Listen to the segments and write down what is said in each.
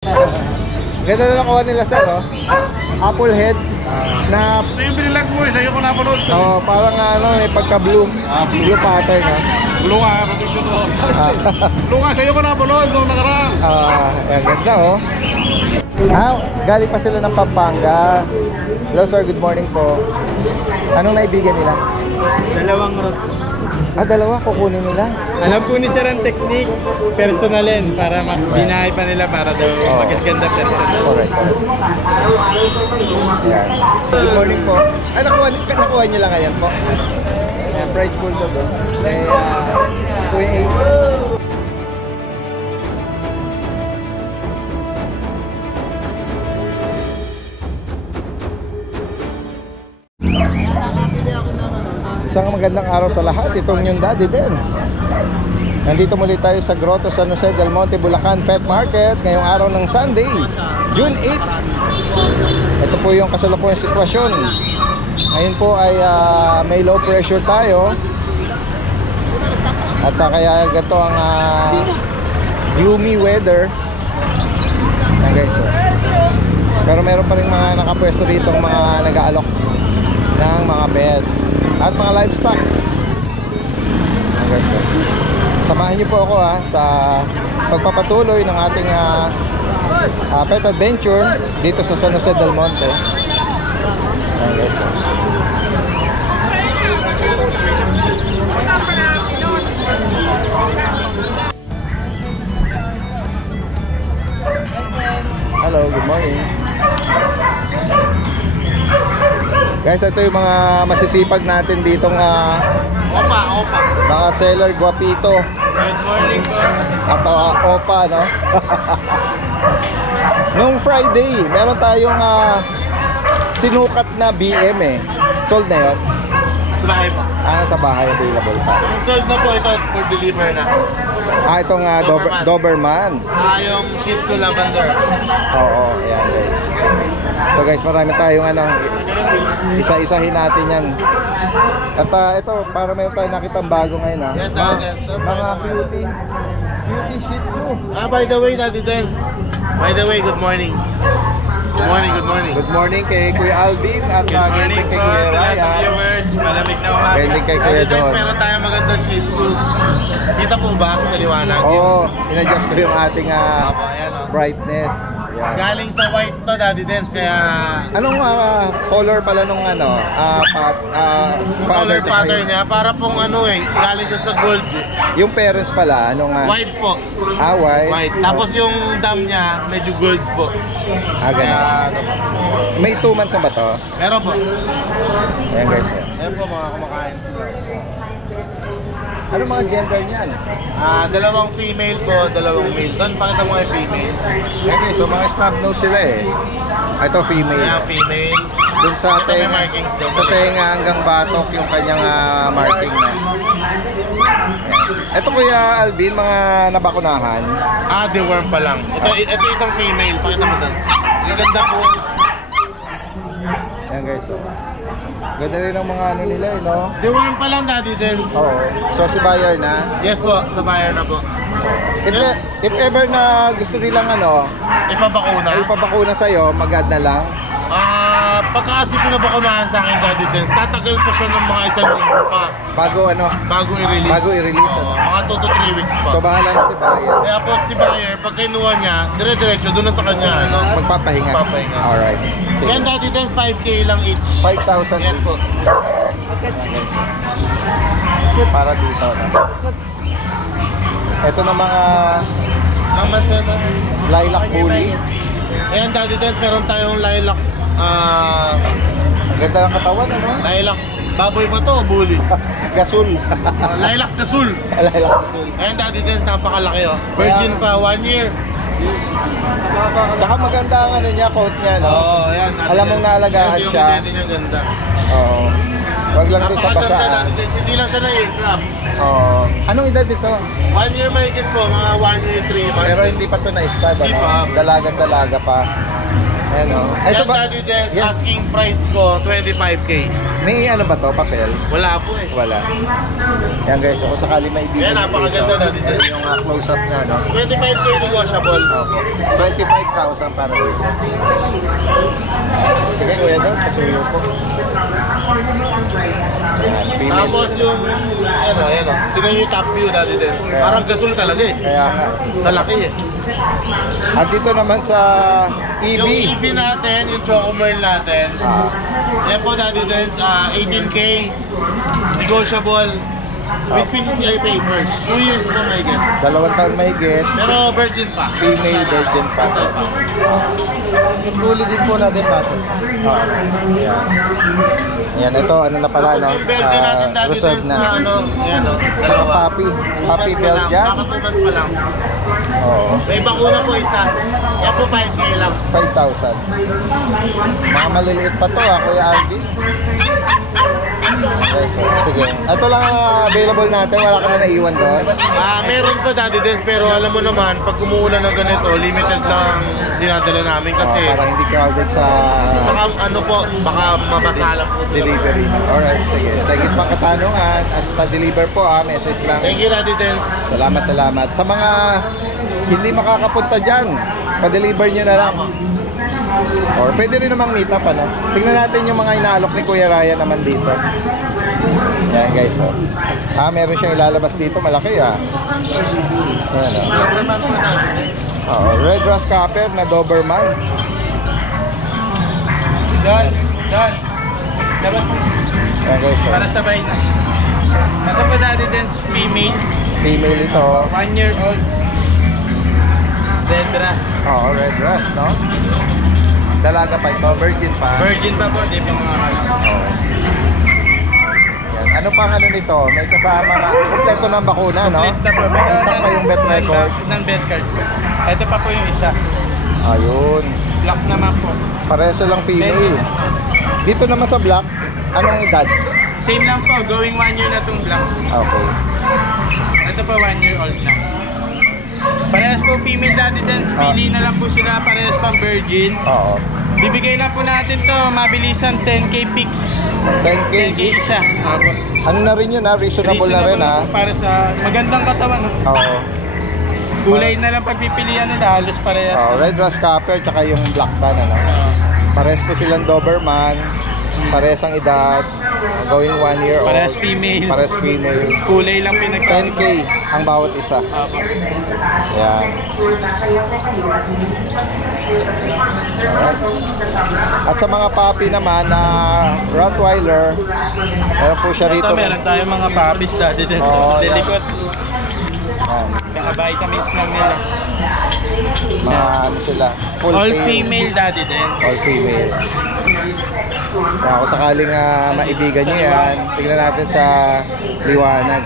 Ganda na nakuha nila sir, oh. Apple head na Ito yung binilag mo eh, sa'yo ko napanood. parang may pagka-blue. Blue pattern, no? Blue nga, protection to. Blue nga, sa'yo ko napanood nung nakaraan. Ayan, ganda, oh. Galing pa sila ng Pampanga. Hello sir, good morning po. Anong naibigan nila? Dalawang rod. Dalawa kukunin nila. Alam po ni sir ang technique, personalin para binahay pa nila para daw magaganda personal. Correct. Ayan. Good morning po. Nakuha nyo lang ngayon po. Ayan, French Bulldog. Kuya A. Isang magandang araw sa lahat. Itong yung Daddy Dens. Nandito muli tayo sa Grotto San Jose del Monte, Bulacan Pet Market ngayong araw ng Sunday, June 8. Ito po yung kasalukuyang sitwasyon. Ngayon po ay may low pressure tayo. At kaya ganito ang gloomy weather. Ayan guys, so. Pero meron pa rin mga nakapwesto rito mga nag-aalok ng mga pets at mga livestock. Okay, so samahan niyo po ako sa pagpapatuloy ng ating pet adventure dito sa San Jose del Monte. Okay, so. Hello, good morning. Guys, ito yung mga masisipag natin ditong mga seller guapito. Good morning po. At opa, no? Nung Friday, meron tayong sinukat na BM eh. Sold na yun? Sa bahay pa. Sa bahay available pa. Sold na po ito for deliver na. Itong Doberman. Yung Shih Tzu Lavender. Oo, ayan guys. So guys, marami tayong isa-isahin natin yan. At ito, para meron tayong nakitang bago ngayon Yes, mga cutie Shih Tzu. By the way, Daddy Dens. By the way, good morning. Good morning, good morning. Good morning kay Kuya Alvin at Good morning kay po Kuya sa lahat ng Ryan. viewers. Malamig na umaga. Galing kay Kuya Daddy Dens, Don. meron tayong magandang Shih Tzu. Kita po ba sa liwanag? Oo, in-adjust ko yung ating Apo, ayan o. brightness. Yan. Galing sa white to, Daddy Dens, kaya Anong color pala nung color pattern niya, para pong galing siya sa gold. Yung parents pala, anong White po. white. White. Tapos yung dam niya, medyo gold po. Ganun. Kaya, May 2 months na ba to? meron po. Ayan guys. Ayan po mga kumakain. Ano mga gender niyan? Dalawang female po, dalawang male. Doon, pakita mo yung female. Ayan guys, so mga snub nose sila eh. Ito female. Ayan, female. Dun sa Ito may tenga, markings doon. sa tenga hanggang batok yung kanyang marking na. Ito Kuya Alvin, mga nabakunahan. Deworm pa lang. Ito isang female, pakita mo doon. Ang ganda po. Ayan guys, so. Ganda rin ang mga nila eh, no? Deworm pa lang, Daddy Dens. Oo. So si buyer na. Yes po, sa buyer na po. If ever na gusto nilang Ipabakuna. ipabakuna sa'yo, mag-add na lang. Pagka kasi pinabakunahan sa akin, Daddy Dens, tatagal pa siya ng mga 1 linggo pa Bago bago i-release. ano? Mga 2 to 3 weeks pa. So bahala na si buyer. Kaya po si buyer, pag kinuha niya, dire-diretso doon na sa kanya. Magpapahinga. Magpapahinga. Alright. Sige. Yan, Daddy Dens, 5K lang each. 5,000. Yes po. Para dito. No? Ito na mga Ang masena. lilac bully. Ayan, Daddy Dens, meron tayong lilac. Ang ganda ng katawan, ano? Lilac. Baboy ba to o bully? Gasul. Lilac Kasul. Lilac gasul. Ayan, Daddy Dens, napakalaki oh. Virgin pa, 1 year. Tsaka maganda ang niya, coat niya, no? Oo, ayan. Daddy Alam mong Dens. naalagaan Ayan, siya. Hindi niya ganda. Oo. Wag lang doon sa Napakaganda, basaan. Daddy Dens. Hindi lang siya na-aircraft. Oo. Anong edad dito? 1 year mahigit po, mga 1 year, 3 months. Pero hindi pa to na-stud, Hindi ano? pa. Dalaga-dalaga pa. Ayan o. Ito Yan, ba? Daddy Dance, Yes. asking price ko, 25K. May ano ba to? Papel? Wala po eh. Wala. Yan guys, kung sakali may ibigay Yan, napakaganda, Daddy Dance. yung close-up na, no? 25K negotiable. Opo. 25,000 para dito. Sige, Kuya Dong, pasuyo po. Yan, female. Tapos yung, yan o. Tingnan yung top view, Daddy Dance. Parang gasol talaga eh. Kaya nga. Sa laki eh. At dito naman sa EB. Yung EB natin, yung Choco Merl natin. Yan po, Daddy Dance, 18K. Negotiable. With PCCI papers. 2 years po may get. 2 taon mahigit. Pero virgin pa. Female virgin pa. Kasal pa. Yung huli din po natin, Pasok. Yan. Yan, ito, ano na pala, no? Tapos yung Belgian natin, Daddy Reserve Dance, na ano, yan o. Mga Dalawa. puppy. Puppy Belgian. Kakatugas pa lang. Oo. May bakuna po isa. Yan po 5K lang. 5,000. Mga maliliit pa to, Kuya Alvin. Okay, so, sige. Ito lang ang available natin. Wala ka na naiwan doon. Meron pa, Daddy Dance, pero alam mo naman, pag umuulan ng ganito, limited lang dinadala namin kasi Para hindi crowded sa saka ano po, baka mabasa lang po. delivery. Alright, sige. Sa higit pang katanungan at pa-deliver po, message lang. Thank you, Daddy Dance. Salamat, salamat. Sa mga hindi makakapunta dyan, pa-deliver nyo na lang. Or pwede rin namang meet up, ano? Tingnan natin yung mga inaalok ni Kuya Ryan naman dito. Yan guys, oh. Meron siyang ilalabas dito, malaki ah. Yan, oh. Red Grass Copper na Doberman. Don. Labas mo. Yan guys, oh. Para sabay na. Ito po Daddy Dance, female. Female ito, oh. 1 year old. Red Ras. Oo, Red Grass, no? Dalaga pa ito, virgin pa. Virgin pa po, di pa mga Oo. Yan. Ano pang ano nito? May kasama na, kompleto ng bakuna, no? complete na po. Kontak pa yung vet record. Ng vet card po. Ito pa po yung isa. Ayun. Black naman po. Pareso lang female. Dito naman sa black, anong edad? Same lang po, going 1 year na itong black. Okay. Ito po 1 year old na. Parehas po female Daddy Dance, pili na lang po sila, parehas pang virgin. Oo. Bibigay lang po natin to, mabilisan 10K fix. 10K 10K isa. Opo. Ano na rin yun, reasonable na rin, ha? Para sa magandang katawan. No? Oo. Kulay na lang pagpipilian nila, halos parehas. Red Grass Copper, tsaka yung black ban, ano? Pares po silang Doberman. Pares ang edad. Going 1 year old. Parehas female. Pares female. Kulay lang 10K ang bawat isa. Opo. Yan. Alright. At sa mga puppy naman na Rottweiler, meron po siya rito. Ito meron tayong mga puppies Daddy Dance. Oo, yan. Lilikot. Yan. Kaka-vitamins lang nila. Mga ano sila, full All tail. female Daddy Dance. All female. Kaya kung sakaling maibigan nyo yan, tignan natin sa liwanag.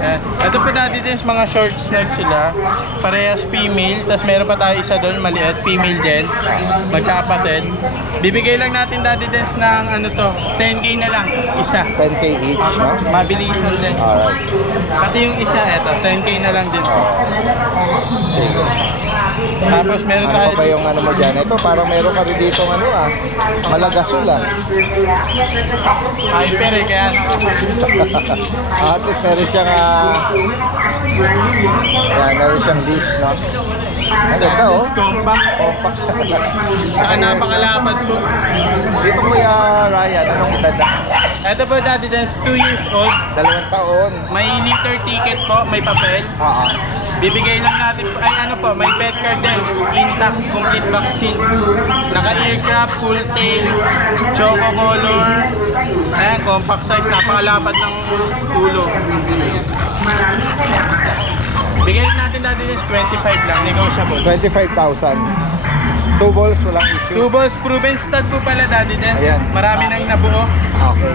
Yan. Ito po Daddy Dance, mga short snag sila. Parehas female. Tapos meron pa tayo isa doon, maliit, female din. Magkapatid. Bibigay lang natin Daddy Dance ng ano to, 10K na lang, isa. 10K each, no? Mabilisan din. Alright. Pati yung isa, eto, 10K na lang din. Sige. Tapos meron Ano tayo, pa ba yung ano mo dyan? Ito, parang meron ka rin dito ano Malagasol hyper eh, kaya At least meron siyang meron siyang dish, no? Ang ganda, oh. compact. Compact. Saka napakalapad po. Dito Kuya Ryan, anong edad na? Ito po Daddy Dance, 2 years old. 2 taon. May litter ticket po, may papel. Bibigay lang natin, ay ano po, may pet card din, intact, complete vaccine. Naka-aircraft, full tail, choco color. Ayan, compact size, napakalapad ng tulo. Bigay natin natin is 25 lang, negotiable. 25,000. 2 balls, walang issue. 2 balls, proven stud po pala Daddy Dance. Ayan. Marami nang nabuo. Okay.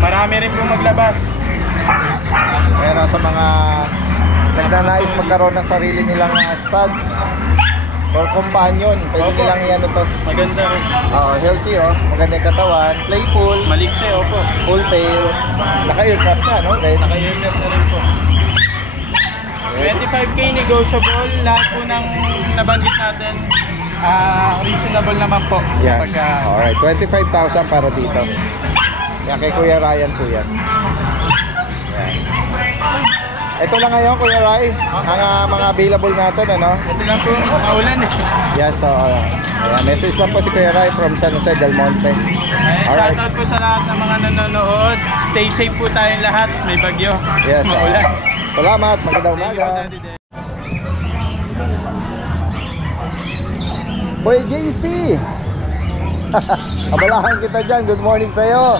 Marami rin po maglabas. Pero sa mga nagnanais magkaroon ng sarili nilang stud or companion, pwede Opo. nilang yan ito. Maganda rin. Healthy, maganda yung katawan, playful, Malikse, opo. full tail, naka-aircraft na, no? Right? Naka-aircraft na rin po. 25K negotiable. Lahat po ng nabanggit natin, Reasonable naman po. Yan. Pagka, Alright, 25,000 para dito. Yan, kay Kuya Ryan po yan. Yan. Ito lang ngayon, Kuya Ray, ang mga available natin, ano? ito lang po, maulan eh. Yes, so, ayan, message lang po si Kuya Ray from San Jose del Monte. Alright. Shoutout po sa lahat ng mga nanonood. Stay safe po tayong lahat. May bagyo. Yes, Maulan. salamat, magandang umaga. Boy JC! Abalahan kita dyan, good morning sa'yo.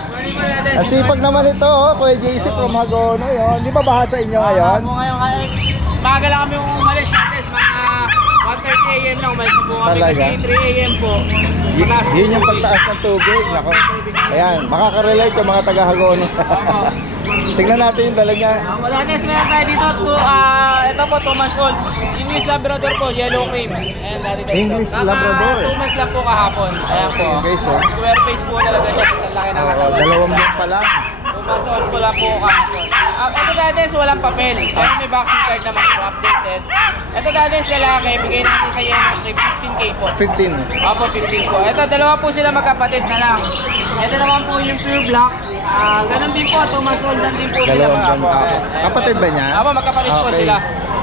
Ang sipag naman ito, oh, Kuya JC from Hagono yun. Di ba baha sa inyo ngayon? Ngayon, maaga lang kami umalis natin. Mga 1:30 AM lang umalis po kami Talaga? kasi 3 AM po. Yun yung pagtaas ng tubig. Nako. Ayan, makaka-relate yung mga taga-Hagono. Tingnan natin yung dala niya. Wala guys, meron tayo dito. Ito po, 2 months old. English Labrador po, yellow cream. Ayan, dati tayo. English Labrador. 2 months lang po kahapon. Ayan po. Okay, so. Square face po talaga siya. Sa laki ng katawan. 2 buwan pa lang. 2 months old po lang po kahapon. Ito dati walang papel. Pero may vaccine card naman po, updated. Ito dati lalaki, bigay natin sa yellow cream, 15K po. 15. Opo, 15 po. Ito, dalawa po sila magkapatid na lang. Ito naman po yung pure black. Ganun din po, 2 months old lang din po sila. Dalawang Apo, buwan. ayan. Kapatid ba niya? Opo, magkapatid po Okay. sila.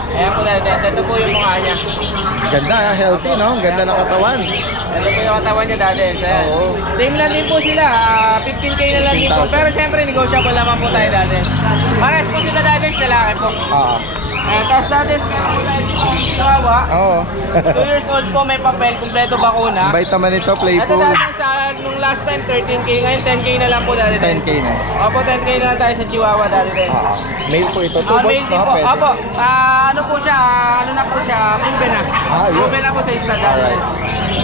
Ayan po dahil ito po yung mukha niya. Ganda, healthy, no? Ganda ng katawan. Ito po yung katawan niya dati. Ayan. Oo. Same lang din po sila. 15K na lang din po. 15,000. Pero syempre, negotiable naman po tayo dati. Pares po sila dati, lalaki po. Ayan, tapos dati, kawawa. Oo. 2 years old po, may papel, kumpleto bakuna. Bait naman ito, Ito playful. dati nung last time 13K, ngayon 10K na lang po dati. 10K na. Opo, 10K na lang tayo sa Chihuahua dati din. Male po ito, 2 Male months din na po. pwede. Opo, ano po siya, ano na po siya, proven na. Yun. Proven na po sa isla dati. Alright.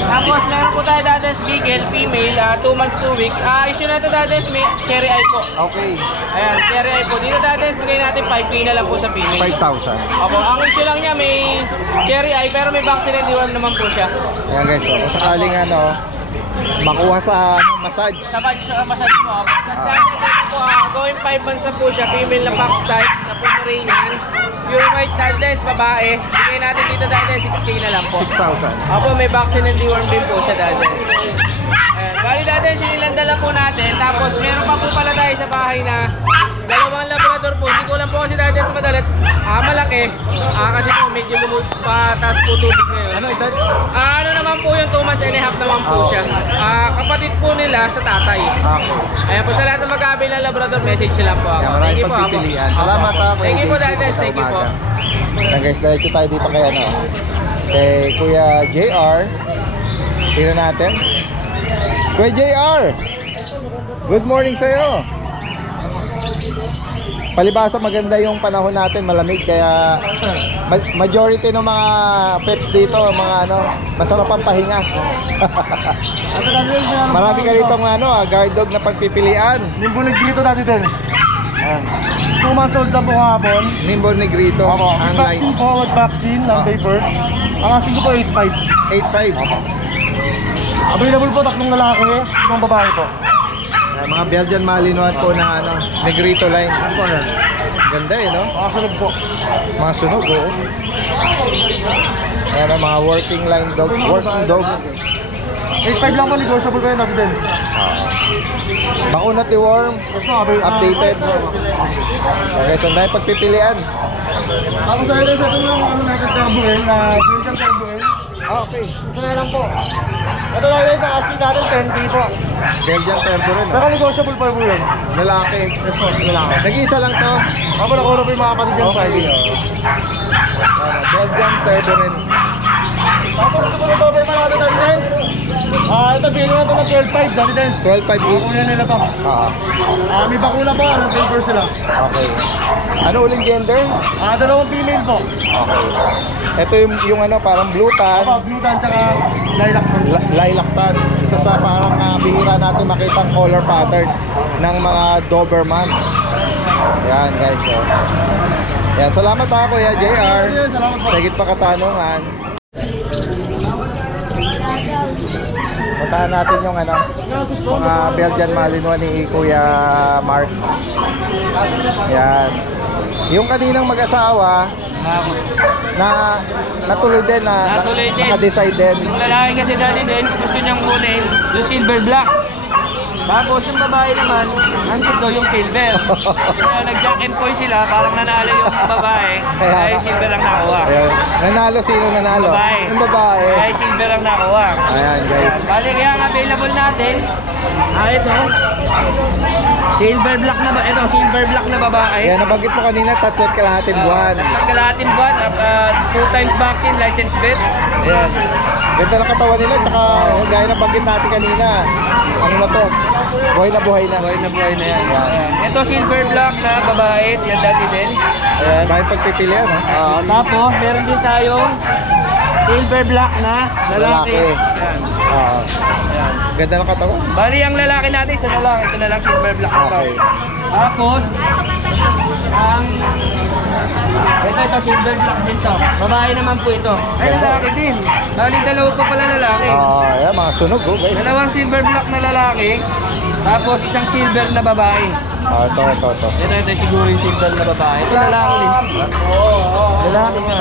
Tapos meron po tayo dati Beagle, female, 2 months, 2 weeks. Issue na ito dati may cherry eye po. Okay, Ayan, cherry eye po. Dito dati bigay natin 5K na lang po sa female. 5,000. Opo, ang issue lang niya may cherry eye pero may vaccine and deworm naman po siya. Ayan guys, so, kung sakaling makuha sa massage. Sa massage mo. Tapos dati sa ito po, going 5 months na po siya, female na box type, na Pomeranian. Pure white Daldes, babae. Bigay natin dito dati 6K na lang po. 6,000. Opo, may vaccine and deworm din po siya dati. Bali dati, sinilanda po natin. Tapos meron pa po pala tayo sa bahay na dalawang Labrador po. Hindi ko lang po kasi dati sa madalit. Malaki. Kasi po medyo lumataas po tubig ngayon. Ano ito? Ano naman po yung 2 months and a half naman po siya. Kapatid po nila sa tatay. Okay. Ayan po sa lahat ng mag-aabil ng Labrador, message lang po ako. Kaya maraming pagpipilian. Salamat Thank you po dati. Thank you po. Ayan guys, diretso tayo dito kay kay Kuya JR. Tingnan natin. Kuya JR! Good morning sa'yo! Palibasa maganda yung panahon natin, malamig kaya majority ng mga pets dito, mga masarap ang pahinga. Marami ka dito guard dog na pagpipilian. Nimbo Negrito dati din. 2 months old na po kahapon. Nimbo Negrito, ang Vaccine line. po, with vaccine, ng papers. Ang asin ko po 8.5. 8.5. Available po, 3 lalaki, 1 babae po. Mga Belgian Malinois po na Negrito line. Ganda no? Makasunod po. Mga sunog, oo. Ayan ang mga working line dog, working dog. 8.5 lang po, negotiable kayo natin din. Bakuna worm, updated. Okay, so dahil pagpipilian. Ako sa ito yung natin Carboel, na Belgian Carboel. Okay. Isa na lang po. Ito lang yun, sa asking natin 10K po. Belgian Turbo rin. Saka negotiable pa po yun. Lalaki. Yes po, lalaki. Nag-isa lang to. Ako nakuha po yung mga kapatid yung Okay. Belgian Turbo rin. Tapos ito po na to, may mga natin cents. Ito bilhin na ito ng 12.5, dati din. 12.5 each. Kuya nila to. May bakuna po, anong paper sila. Okay. Ano uling gender? Dalawang female po. Okay. Ito yung parang blue tan. Blue tan tsaka lilac tan. Lilac tan. Isa sa parang bihira natin makitang color pattern ng mga Doberman. Yan guys. Yan, salamat Kuya JR. Salamat po. Sa higit pa katanungan. Puntahan natin yung mga Belgian Malinois ni Kuya Mark. Yan. Yung kaninang mag-asawa, natuloy din na Natuloy din. naka-decide din. Yung lalaki kasi dati din, gusto niyang kunin yung silver black. Tapos yung babae naman, ang gusto yung silver. Kaya nag-jack and point sila, parang nanalo yung babae. Kaya silver ang nakuha. Ayan. Nanalo, sino nanalo? Babae. Yung babae. Kaya silver ang nakuha. Ayan guys. Bali kaya ang available natin, ito. Silver black na ba? Ito, silver black na babae. Ayan, nabanggit mo kanina, 3 kalahating buwan. Kalahating buwan, 2 times vaccine, license vet. Ayan. Ganda ng katawan nila, tsaka gaya ng banggit natin kanina. Ano na to? Buhay na buhay na. Buhay na yan. Ayan. Ito silver black na babae, yan dati din. Ayan, tayo pagpipilian, ha? Tapos, meron din tayong silver black na lalaki. Ayan. Ayan. Ganda ng katawan. Bali, ang lalaki natin, isa na lang silver black na Okay. Tapos, ang ito silver black din to. Babae naman po ito. Ay, lalaki din. Bali, dalawa pa pala lalaki. Ayan, mga sunog, guys. Dalawang silver black na lalaki. Tapos, isang silver na babae. Ito. Ito siguro yung silver na babae. Ito lalaki din. Lalaki nga.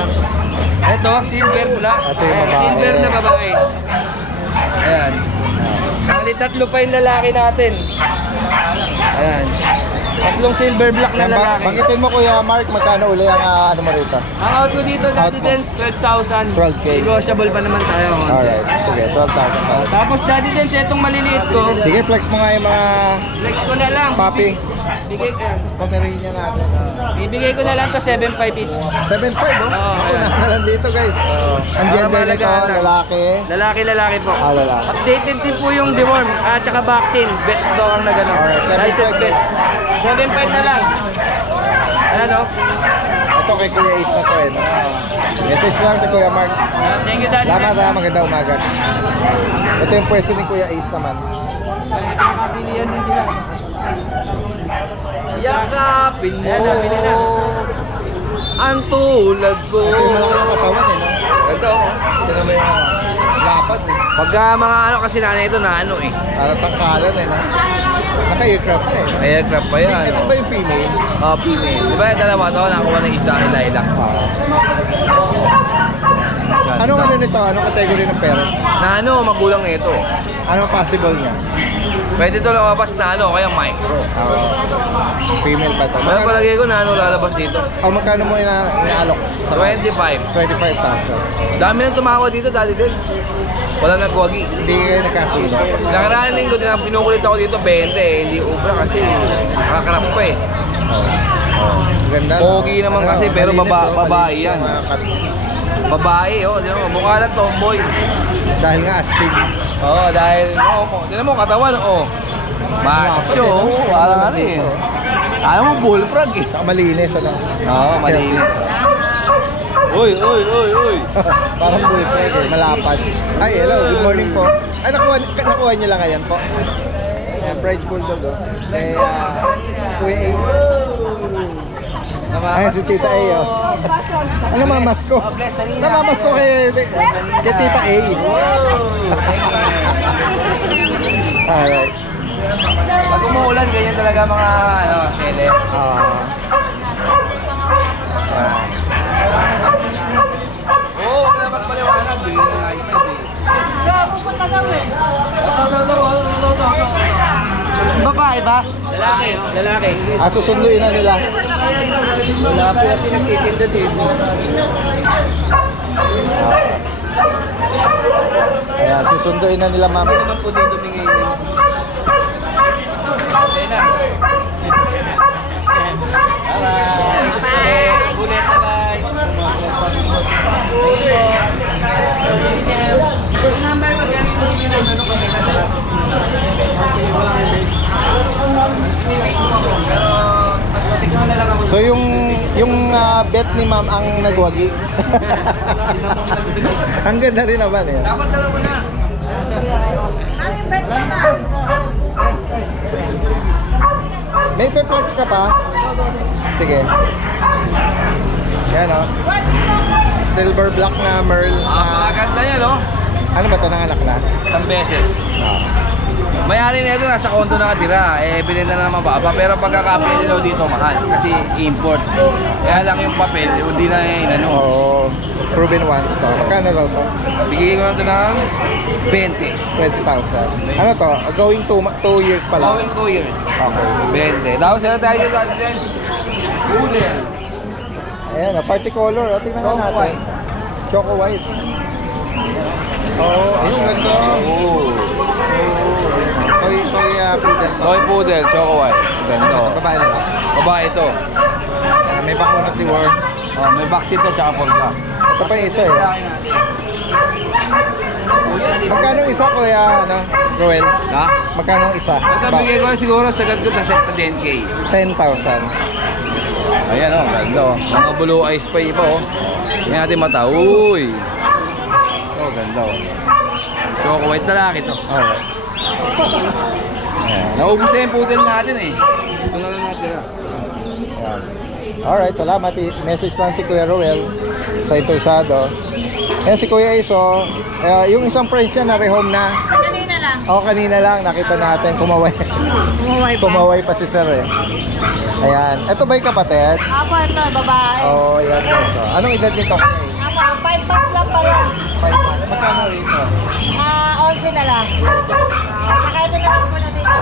Ito, silver black. Ito yung Ayan, babae. silver na babae. Ayan. Bali, tatlo pa yung lalaki natin. Ayan. Tatlong silver black na lalaki. Banggitin mo Kuya Mark, magkano uli ang ano mo rito? Ang out ko dito dati Out mo. din, 12,000. 12K. Negotiable pa naman tayo. Alright, sige, 12,000. Tapos dati din sa itong maliliit ko, Sige, flex mo nga yung mga flex ko na lang. papi. Bigay ko. Pomeranian natin. Bibigay ko na lang to 7.5 each. 7.5, no? Oo, Ako ayan. na nandito, guys. Ang gender nito, malagaan. lalaki. Lalaki po. Lalaki. Updated din po yung deworm at saka vaccine. Best daw ang nagano. Alright, 7.5 License bet. 7.5 na lang. Ano? Ito kay Kuya Ace na to, no? Message lang si Kuya Mark. Thank you, Daddy. Salamat, ha. Magandang umaga. Ito yung pwesto ni Kuya Ace naman. Pilihan din sila. Yakapin mo Ayan, nabili na. ang tulad ko. Ito yung malaki ng katawan, eh, no? Ito, Ito naman yung lapad, eh. pagka mga ano kasi nanay ito na ano eh. Parang sangkalan, eh, no? Naka-aircraft na, eh. no? Aircraft pa yan. Ito ba yung female? Female. Di ba yung dalawa to, nakuha ng isda kay Laila. Anong ano nito? Anong category ng parents? Na ano, magulang na ito eh. Anong possible niya? Pwede ito lumabas na ano, kaya micro. Female pa ito. Pero palagay ko na ano lalabas dito. Magkano mo inaalok? Sa 25. 25,000. Dami nang tumawa dito dati din. Wala nagwagi. Hindi kayo nagkasundo. Nakaraan linggo din ang pinukulit ako dito 20 eh. Hindi ubra kasi nakakarap pa eh. Ganda. Pogi naman kasi, pero malinis, oh, babae malinis yan. yung mga Babae oh, di mo mukha lang tomboy. dahil nga astig. Oo, dahil tinan mo katawan oh. Macho, parang ano eh. Alam mo bullfrog eh. Saka malinis, ano? Oo, malinis. Uy. Parang bullfrog, eh. Malapad. Ay, hello. Good morning po. Ay, nakuha niyo lang ngayon po. Ayan, French Bulldog, oh. May, Kuya A. Ayan, si Tita A, oh. Ano mamas ko? Namamas ko kay Tita A. Alright. Pag umuulan, ganyan talaga mga ano, ele. Oo, kaya mas maliwanag. Babae ba? Lalaki, oh. Lalaki. Susunduin na nila. Wala po kasi nagtitinda dito. Ayan, susunduin na nila, ma'am. Ano naman po dito bigay niyo? Okay na. Bye-bye. Ulit na guys. Number ko yan. Ano kami na lahat. So yung bet ni ma'am ang nagwagi. Ang ganda rin naman eh. Dapat dalawa na. May pe-flex ka pa? Sige. Yan o. Silver black na Merl. Maganda yan oh. Ano ba ito, nanganak na? Isang beses. May-ari na ito, nasa kondo nakatira. Bilhin na naman mababa. Pero pagkakapili daw dito, mahal. Kasi import. Kaya lang yung papel, hindi na inano. Oo. Proven once to. Magkano raw to? Bigay ko na ito ng 20. 20,000. Ano to? Going 2 years pa lang. Going 2 years. Okay. 20. Tapos sila tayo dito natin. Poodle. Ayan, party color. O, tingnan Choco nga natin. white. Choco white. Oh, ayun, ganda. Oo. Toy poodle to. Toy poodle, choco white. Ganda. Babae na lang. Babae ito. May bakunat ni War. May vaccine to, tsaka polka. Ito pa yung isa eh. Magkano isa, Kuya, ano, Roel? Ha? Magkano isa? Ito bigay ko siguro sagad ko sa 10K. 10,000. Ayan o, ganda o. Mga blue eyes pa iba o. Ayan natin mata. Uy! Oh, ganda o. Choco white lalaki to. Okay. Ayan. Naubos na yung poodle natin eh. Ito na lang natin. Ayan. Alright, salamat. Message lang si Kuya Roel sa interesado. Ayan si Kuya Iso. Yung isang French yan, na-rehome na. Kanina lang. Kanina lang. Nakita natin. Kumaway. Kumaway pa si Sir eh. Ayan. Ito ba yung kapatid? Apo, ito, babae. Oh, yan guys. Anong edad nito? Apo, 5 months lang pala. 5 months. Magkano rito? 11 na lang. Saka ito na lang po na dito.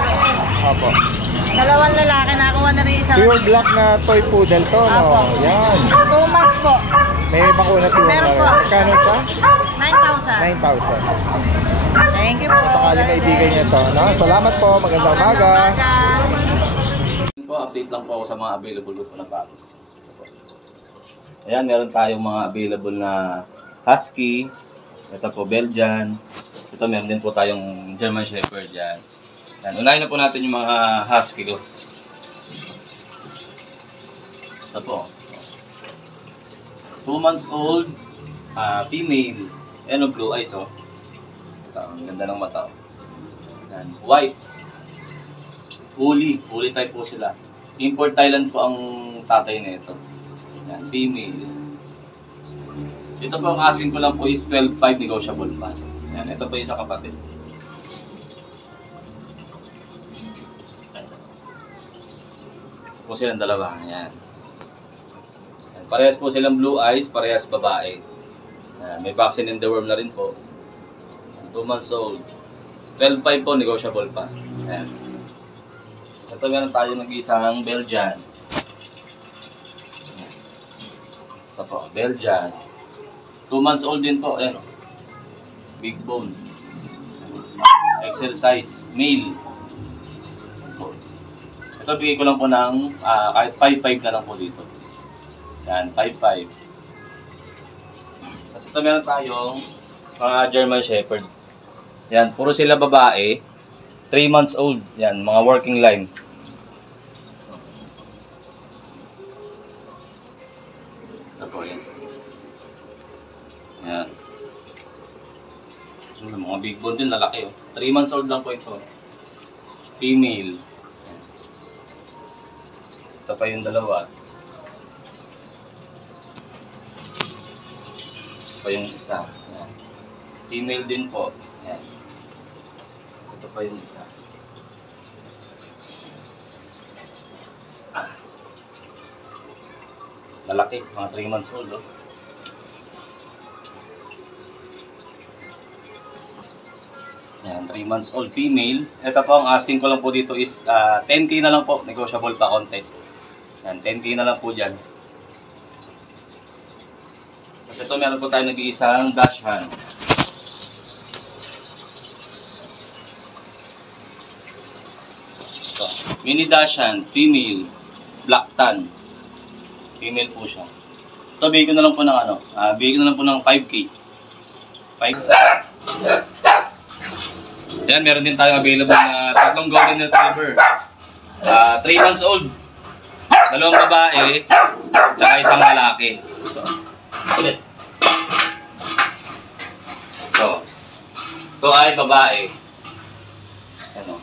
Opo. Dalawang lalaki, nakuha na rin isang. Pure black na toy poodle to, no? Apo. Yan. 2 months po. May bakuna si Meron po. Magkano isa? 9,000. 9,000. Thank you po. Sakali kaibigan niya to, no? Salamat po. Magandang umaga. Po, update lang po ako sa mga available po na bago. Ayan, meron tayong mga available na Husky. Ito po, Belgian. Ito, meron din po tayong German Shepherd dyan. Ayan, unahin na po natin yung mga Husky ko. Ito po. 2 months old, female. Ayan, blue eyes, oh. Ito, ang ganda ng mata. Ayan, white. Uli type po sila. Import Thailand po ang tatay nito. Yan, female. Ito po ang asking ko lang po is 12.5 negotiable pa. Yan, ito po yung sa kapatid. Ito po silang dalawa. Yan. Yan. Parehas po silang blue eyes, parehas babae. Yan. May vaccine in the worm na rin po. 2 months old. 12.5 po negotiable pa. Yan. Ito meron tayo nag-iisang Belgian. Ito po, Belgian. 2 months old din po, ayan o. Big bone. XL size, male. Ito bigay ko lang po ng kahit 5.5 na lang po dito. Yan, 5.5. Tapos ito meron tayong mga German Shepherd. Yan, puro sila babae. 3 months old. Yan, mga working line. Ito po, yan. Yan. Mga big bone din, lalaki. 3 months old lang po ito. Female. Yan. Ito pa yung dalawa. Ito pa yung isa. Yan. Female din po. Yan. Ito pa yung isa. Lalaki, mga 3 months old. Oh. Yan, 3 months old female. Ito po, ang asking ko lang po dito is 10K na lang po. Negotiable pa konti. Yan, 10K na lang po dyan. Kasi ito, meron po tayo nag-iisang dachshund. Ito, mini dachshund, female, black tan. Female po siya. Ito, bigay ko na lang po ng ano, bigay ko na lang po ng 5K. 5K. Yan, meron din tayong available na tatlong golden retriever. 3 months old. 2 babae, tsaka isang lalaki. Ulit. Ito ay babae. Ano?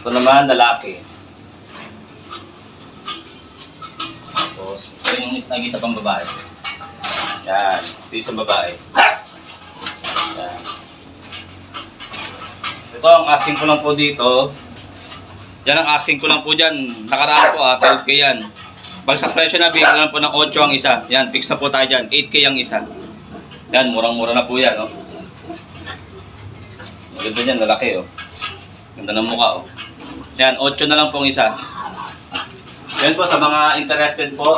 Ito naman lalaki. Tapos ito yung isa pang babae. Yan, ito isang babae. Yan. Ito ang asking ko lang po dito. Yan ang asking ko lang po dyan. Nakaraan po 12K yan. Pag sa presyo na, bigyan lang po ng 8 ang isa. Yan, fix na po tayo dyan. 8K ang isa. Yan, murang-mura na po yan, oh. Maganda dyan, lalaki, oh. Ganda ng mukha, oh. Yan, 8 na lang po ang isa. Yan po, sa mga interested po,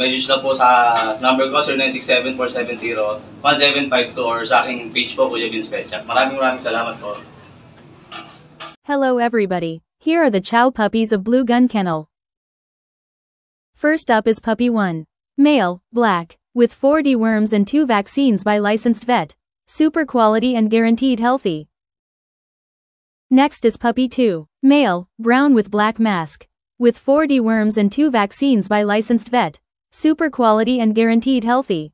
message lang po sa number ko, 0967-470-1752 or sa aking page po, Kuya Vince Pet Shop. Maraming salamat po. Hello everybody, here are the Chow puppies of Blue Gun Kennel. First up is Puppy 1. Male, black, with 4 deworms and 2 vaccines by licensed vet. Super quality and guaranteed healthy. Next is Puppy 2. Male, brown with black mask. With 4 deworms and 2 vaccines by licensed vet. Super quality and guaranteed healthy.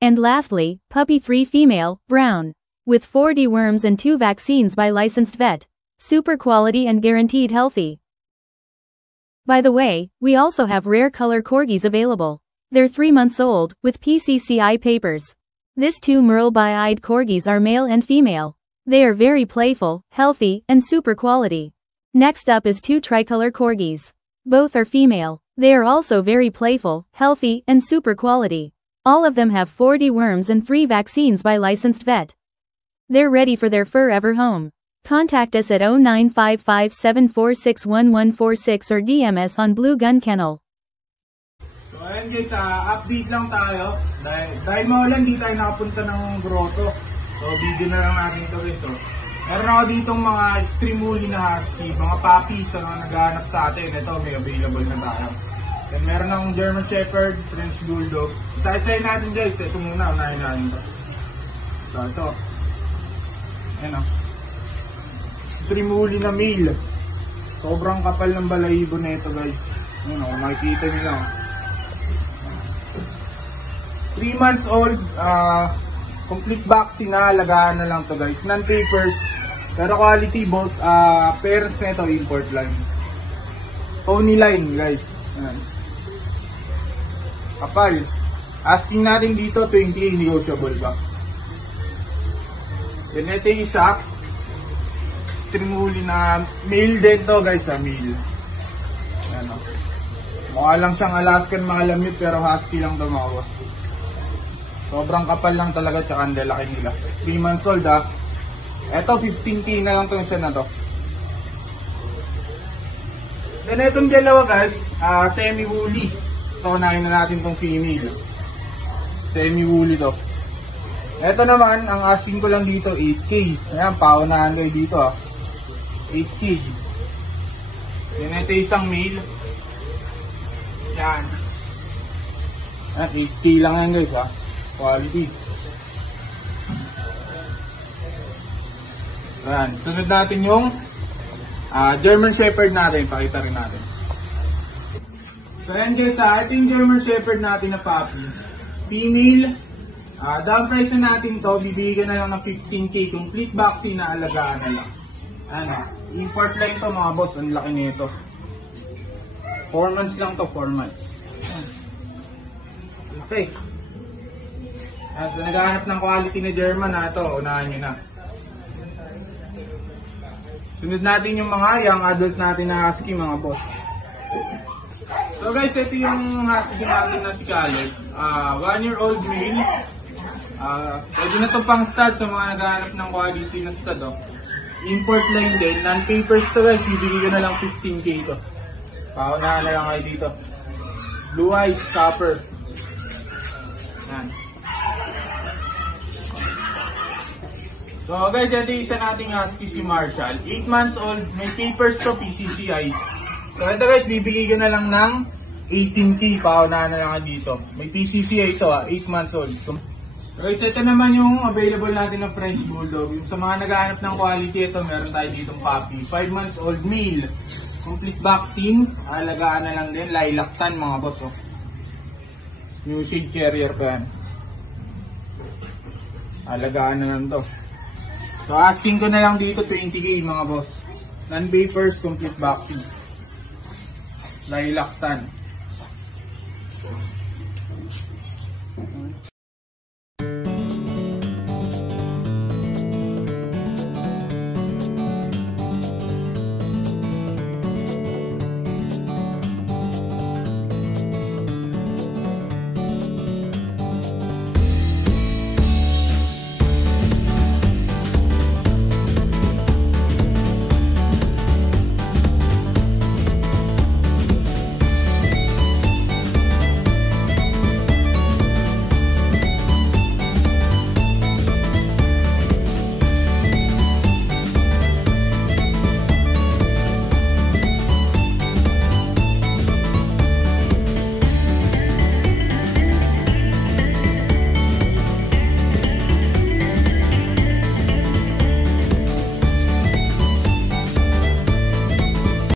And lastly, Puppy 3 female, brown. With 4 deworms and 2 vaccines by licensed vet. Super quality and guaranteed healthy. By the way, we also have rare color corgis available. They're 3 months old, with PCCI papers. These 2 Merle-eyed corgis are male and female. They are very playful, healthy, and super quality. Next up is 2 tricolor corgis. Both are female. They are also very playful, healthy, and super quality. All of them have 4 deworms and 3 vaccines by licensed vet. They're ready for their forever home. Contact us at 0955-746-1146 or DM us on Blue Gun Kennel. So ayan guys, update lang tayo. Dahil maulan, di tayo nakapunta ng grotto. So video na lang natin ito guys. So, meron ako ditong mga extreme woolly na husky, mga puppies na naghahanap sa atin. Ito, may available na tayo. Then meron akong German Shepherd, French Bulldog. Isa-isayin natin guys. Ito muna, unahin natin ito. So ito. Ayan o. Extreme woolly na male. Sobrang kapal ng balahibo na ito guys. Ayan o, makikita nyo lang. 3 months old, complete vaccine na, alagaan na lang to guys. Non-papers, pero quality both, parents na ito, import line. Pony line guys. Ayan. Kapal. Asking natin dito, 20 negotiable ba? Then ito yung isa. Extreme woolly na male din to guys, male. Ayan o. Mukha lang siyang Alaskan Malamute pero husky lang to mga boss. Sobrang kapal lang talaga tsaka ang lalaki nila. 3 months old Ito 15K na lang to isa na to. Then itong dalawa guys, semi-woolly. Ito unahin na natin tong female. Semi-woolly to. Ito naman, ang asking ko lang dito 8K. Ayan, paunahan kayo dito 8K. Then ito isang male. Yan. 8K lang yan guys quality. Ayan. Sunod natin yung German Shepherd natin. Pakita rin natin. So ayan guys, ito yung German Shepherd natin na puppy. Female. Down price na natin to. Bibigyan na lang ng 15K. Complete vaccine na, alagaan na lang. Ano, import line to mga boss. Ang laki nito. 4 months lang to. 4 months. Okay. So naghahanap ng quality na German na ito. Unahan nyo na. Sunod natin yung mga young adult natin na husky mga boss. So guys, ito yung husky natin na si Caleb. 1-year-old male. Pwede na ito pang stud sa mga naghahanap ng quality na stud. Import line din. Non-papers to guys. Bibigay ko na lang 15K ito. Paunahan na lang kayo dito. Blue eyes, copper. Yan. So guys, ito yung isa nating husky si Marshall. 8 months old. May papers to, PCCI. So ito guys, bibigay ko na lang ng 18K. Paunahan na lang kayo dito. May PCCI ito 8 months old. So guys, ito naman yung available natin ng French Bulldog. Yung sa mga naghahanap ng quality, ito meron tayo ditong puppy. 5 months old male. Complete vaccine. Alagaan na lang din. Lilac tan mga boss. New shade carrier pa yan. Alagaan na lang to. So asking ko na lang dito 20K mga boss. Non-papers, complete vaccine. Lilac tan.